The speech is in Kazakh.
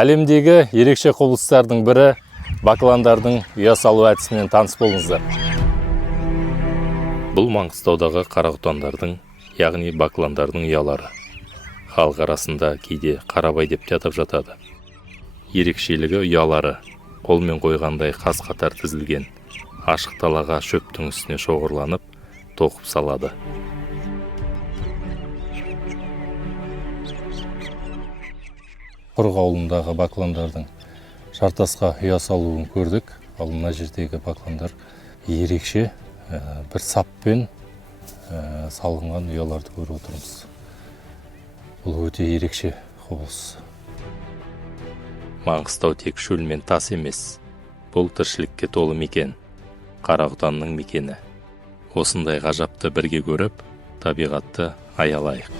Әлемдегі ерекше құбылыстардың бірі бакландардың ұя салу әдісімен таныс болыңыздар. Бұл Маңғыстаудағы қарақұтандардың, яғни бакландардың ұялары. Халық арасында кейде қарабай деп те атап жатады. Ерекшелігі ұялары қолмен қойғандай қаз қатар тізілген, ашық далаға шөптің үстіне шоғырланып, тоқып салады. Құрық ауылындағы бакландардың жартасқа ұя салуын көрдік. Ал мына жердегі бакландар ерекше бір саппен салынған ұяларды көріп отырмыз. Бұл өте ерекше құбылыс. Маңғыстау тек шөл мен тас емес, бұл тіршілікке толы мекен, қарақұтанның мекені. Осындай ғажапты бірге көріп, табиғатты аялайық.